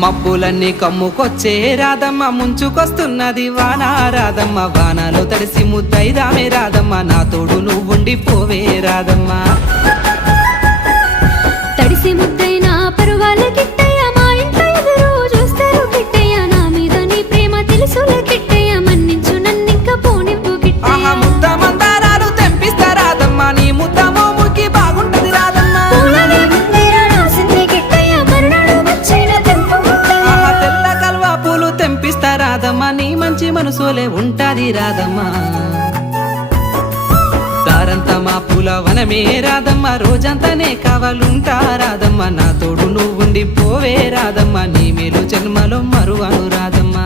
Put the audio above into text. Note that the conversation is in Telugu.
మబ్బులన్నీ కమ్ముకొచ్చే రాధమ్మ ముంచుకొస్తున్నది వాన రాధమ్మ వానలో తడిసి ముద్దైదామే రాధమ్మ నా తోడు నువ్వుండిపోవే రాధమ్మ తడిసి ముద్దైనా పరువాల కిట్టయ్య మా ఇంట్లో ఎదురు చూస్తారు కిట్టయ్య నా మీద నీ ప్రేమ తెలుసులే కిట్టయ్య మన్నించు నన్నింక పోనివ్వు కిట్టయ్య ముద్ద మందారాలు తెంపిస్తా రాధమ్మ నీ ముద్ద మోముకి బాగుంటది రాధమ్మ తెల్ల కల్వా పూలు తెంపిస్తా రాధమ్మ నీ మంచి మనసులే ఉంటాది రాధమ్మ దారంతా మా పూల వనమే రాధమ్మ రోజంతానే కావాలుంటా రాధమ్మ నా తోడు నువ్వుండి పోవే రాధమ్మ నీ మేలు జన్మలో మరువను రాధమ్మ